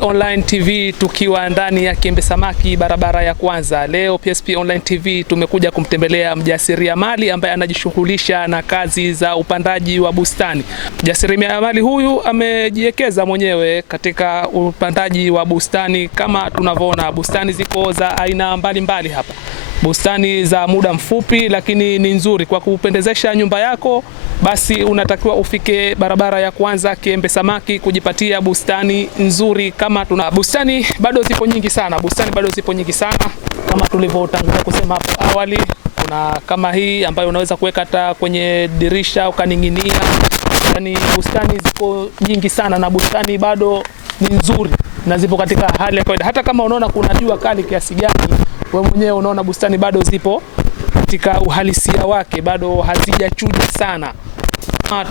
Online TV tukiwa ndani ya Kiembe Samaki barabara ya kwanza. Leo PSP Online TV tumekuja kumtembelea mjasiriamali ambaye anajishughulisha na kazi za upandaji wa bustani. Mjasiriamali huyu amejiwekeza mwenyewe katika upandaji wa bustani. Kama tunavyoona, bustani ziko za aina mbalimbali hapa. Bustani za muda mfupi lakini ni nzuri kwa kupendezesha nyumba yako, basi unatakiwa ufike barabara ya kwanza Kiembe Samaki kujipatia bustani nzuri. Kama tuna bustani bado zipo nyingi sana, kama tulivyotangulia kusema hapo awali. Kuna kama hii ambayo unaweza kuweka hata kwenye dirisha ukaning'inia. Yani bustani ziko nyingi sana na bustani bado ni nzuri na zipo katika hali ya kawaida. Hata kama unaona kuna jua kali kiasi gani, wewe mwenyewe unaona bustani bado zipo katika uhalisia wake, bado hazijachuja sana.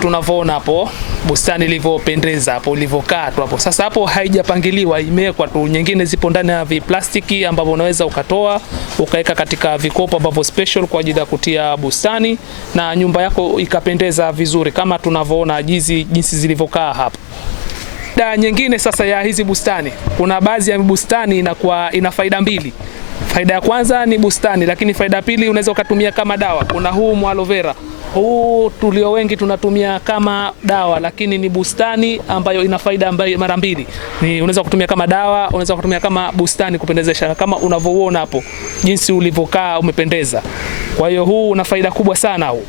Tunavyoona hapo bustani ilivyopendeza hapo, ilivyokaa tu hapo. Sasa hapo haijapangiliwa, imewekwa tu. Nyingine zipo ndani ya viplastiki ambavyo unaweza ukatoa ukaweka katika vikopo ambavyo special kwa ajili ya kutia bustani na nyumba yako ikapendeza vizuri kama tunavyoona jinsi zilivyokaa hapo. Nyingine sasa ya hizi bustani, kuna baadhi ya bustani ina faida mbili. Faida ya kwanza ni bustani, lakini faida ya pili unaweza ukatumia kama dawa. Kuna huu aloe vera. Huu tulio wengi tunatumia kama dawa, lakini ni bustani ambayo ina faida mara mbili. Ni unaweza kutumia kama dawa, unaweza kutumia kama bustani kupendezesha, kama unavyoona hapo jinsi ulivyokaa umependeza. Kwa hiyo huu una faida kubwa sana huu.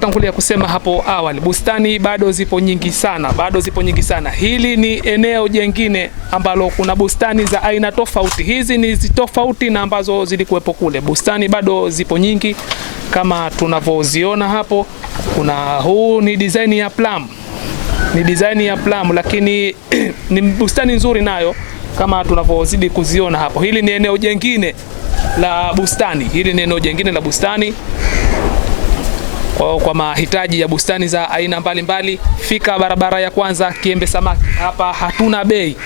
Tangulia kusema hapo awali, bustani bado zipo nyingi sana. Hili ni eneo jingine ambalo kuna bustani za aina tofauti. Hizi ni tofauti na ambazo zilikuwepo kule. Bustani bado zipo nyingi kama tunavyoziona hapo. Kuna huu ni design ya plum. Lakini ni bustani nzuri nayo kama tunavyozidi kuziona hapo. Hili ni eneo jingine la bustani. Kwa mahitaji ya bustani za aina mbalimbali, fika barabara ya kwanza Kiembe Samaki. Hapa hatuna bei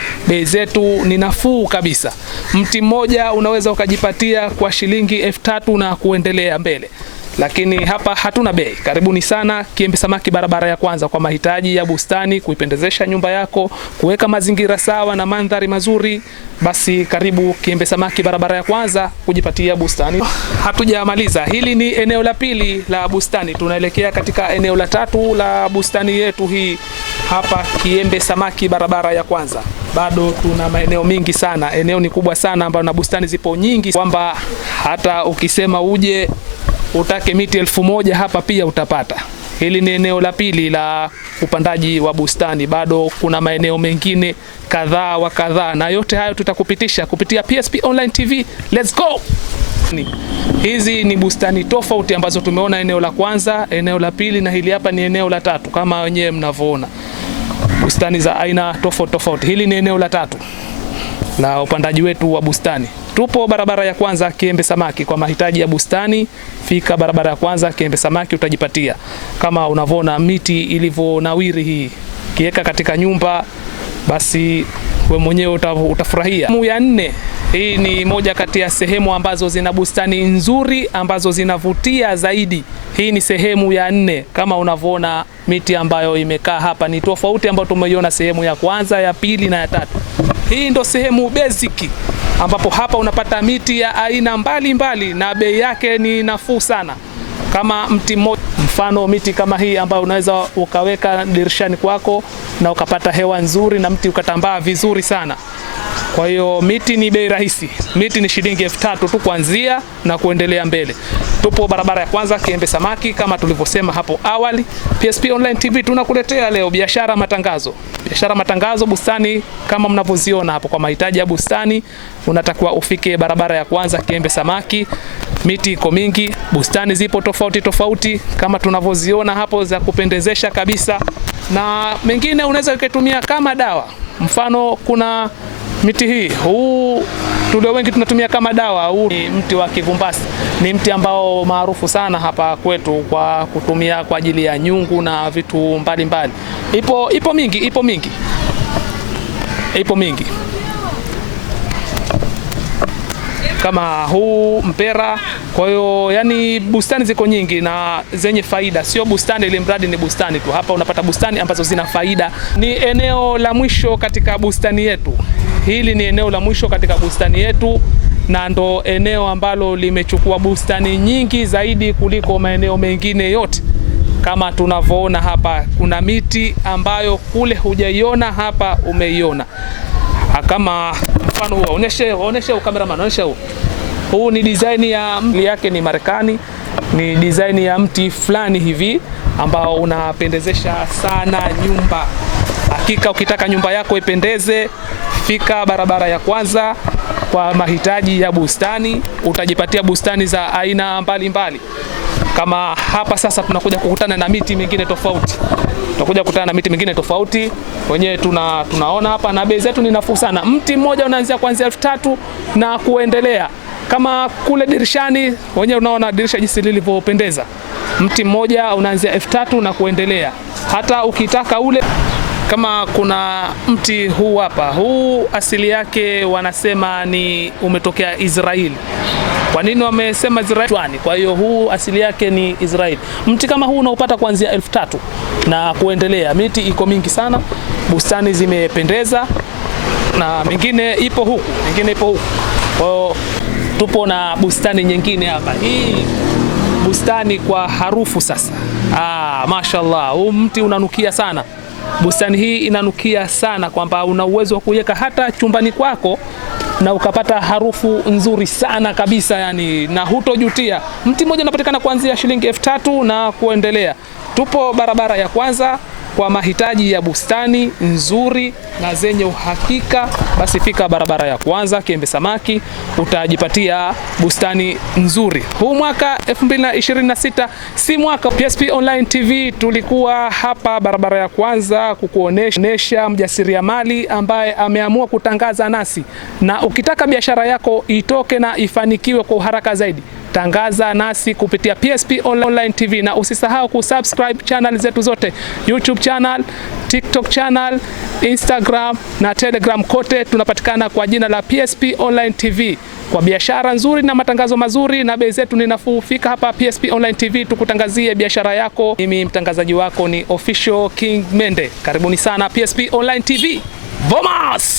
zetu ni nafuu kabisa. Mti mmoja unaweza ukajipatia kwa shilingi 3000 na kuendelea mbele, lakini hapa hatuna bei. Karibuni sana Kiembe Samaki barabara ya kwanza kwa mahitaji ya bustani, kuipendezesha nyumba yako, kuweka mazingira sawa na mandhari mazuri. Basi karibu Kiembe Samaki barabara ya kwanza kujipatia bustani. Hatujamaliza, hili ni eneo la pili la bustani. Tunaelekea katika eneo la tatu la bustani yetu hii hapa Kiembe Samaki barabara ya kwanza. Bado tuna maeneo mingi sana, eneo ni kubwa sana ambayo na bustani zipo nyingi, kwamba hata ukisema uje utake miti 1000 hapa pia utapata. Hili ni eneo la pili la upandaji wa bustani. Bado kuna maeneo mengine kadhaa na yote hayo tutakupitisha kupitia PSP Online TV. Let's go! Hizi ni bustani tofauti ambazo tumeona, eneo la kwanza, eneo la pili na hili hapa ni eneo la tatu kama wenyewe mnavyoona. Bustani za aina tofauti. Hili ni eneo la tatu la upandaji wetu wa bustani. Tupo barabara ya kwanza Kiembe Samaki kwa mahitaji ya bustani. Fika barabara ya kwanza Kiembe Samaki utajipatia. Kama unavyoona miti ilivyonawiri hii, kiweka katika nyumba basi wewe mwenyewe utafurahia. Sehemu ya 4, hii ni moja kati ya sehemu ambazo zina bustani nzuri ambazo zinavutia zaidi. Hii ni sehemu ya 4. Kama unavyoona miti ambayo imekaa hapa ni tofauti ambayo tumeiona sehemu ya kwanza, ya pili na ya tatu. Hii ndo sehemu basic ambapo hapa unapata miti ya aina mbalimbali na bei yake ni nafuu sana. Kama mti mmoja, mfano miti kama hii ambayo unaweza ukaweka dirishani kwako na ukapata hewa nzuri na mti ukatambaa vizuri sana. Kwa hiyo miti ni bei rahisi. Miti ni shilingi 3000 tu kuanzia na kuendelea mbele. Tupo barabara ya kwanza Kiembe Samaki kama tulivyosema hapo awali. PSP Online TV tunakuletea leo biashara matangazo bustani kama mnavyoziona hapo. Kwa mahitaji ya bustani unatakiwa ufike barabara ya kwanza Kiembe Samaki. Miti iko mingi, bustani zipo tofauti kama tunavyoziona hapo za kupendezesha kabisa, na mengine unaweza kutumia kama dawa. Mfano kuna miti hii, huu tulio wengi tunatumia kama dawa. Huu ni mti wa kivumbasi, ni mti ambao maarufu sana hapa kwetu kwa kutumia kwa ajili ya nyungu na vitu mbalimbali. Ipo mingi kama huu mpera. Kwa hiyo yani bustani ziko nyingi na zenye faida, sio bustani ile mradi ni bustani tu. Hapa unapata bustani ambazo zina faida. Ni eneo la mwisho katika bustani yetu. Hili ni eneo la mwisho katika bustani yetu na ndo eneo ambalo limechukua bustani nyingi zaidi kuliko maeneo mengine yote. Kama tunavyoona hapa, kuna miti ambayo kule hujaiona, hapa umeiona. Kama mfano huo, oneshe cameraman, oneshe huo. Huu ni design ya mti yake, ni Marekani. Ni design ya mti fulani hivi ambao unapendezesha sana nyumba. Hakika ukitaka nyumba yako ipendeze, fika barabara ya kwanza kwa mahitaji ya bustani. Utajipatia bustani za aina mbalimbali. Kama hapa sasa tunakuja kukutana na miti mingine tofauti. Wenyewe tunaona hapa, na bei zetu ni nafuu sana. Mti mmoja unaanzia kuanzia 3,000 na kuendelea. Kama kule dirishani, wenyewe unaona dirisha jinsi lilivyopendeza. Mti mmoja unaanzia 3,000 na kuendelea. Hata ukitaka ule, kama kuna mti huu hapa, huu asili yake wanasema ni umetokea Israeli. Kwa nini wamesema Israeli? Kwa hiyo huu asili yake ni Israeli. Mti kama huu unaupata kuanzia 3,000 na kuendelea. Miti iko mingi sana, bustani zimependeza, na mingine ipo huku. Kwa hiyo tupo na bustani nyingine hapa. Hii bustani kwa harufu sasa. Mashallah, huu mti unanukia sana. Bustani hii inanukia sana kwamba una uwezo wa kuweka hata chumbani kwako na ukapata harufu nzuri sana kabisa, yani, na hutojutia. Mti mmoja unapatikana kuanzia shilingi 3,000 na kuendelea. Tupo barabara ya kwanza kwa mahitaji ya bustani nzuri na zenye uhakika. Basi fika barabara ya kwanza Kiembe Samaki, utajipatia bustani nzuri. Huu mwaka 2026 si mwaka. PSP Online TV tulikuwa hapa barabara ya kwanza kukuonesha mjasiriamali ambaye ameamua kutangaza nasi, na ukitaka biashara yako itoke na ifanikiwe kwa haraka zaidi, tangaza nasi kupitia PSP Online TV, na usisahau kusubscribe channel zetu zote, YouTube channel, TikTok channel, Instagram na Telegram, kote tunapatikana kwa jina la PSP Online TV. Kwa biashara nzuri na matangazo mazuri na bei zetu ni nafuu, fika hapa PSP Online TV tukutangazie biashara yako. Mimi mtangazaji wako ni Official King Mende. Karibuni sana PSP Online TV. Vamos!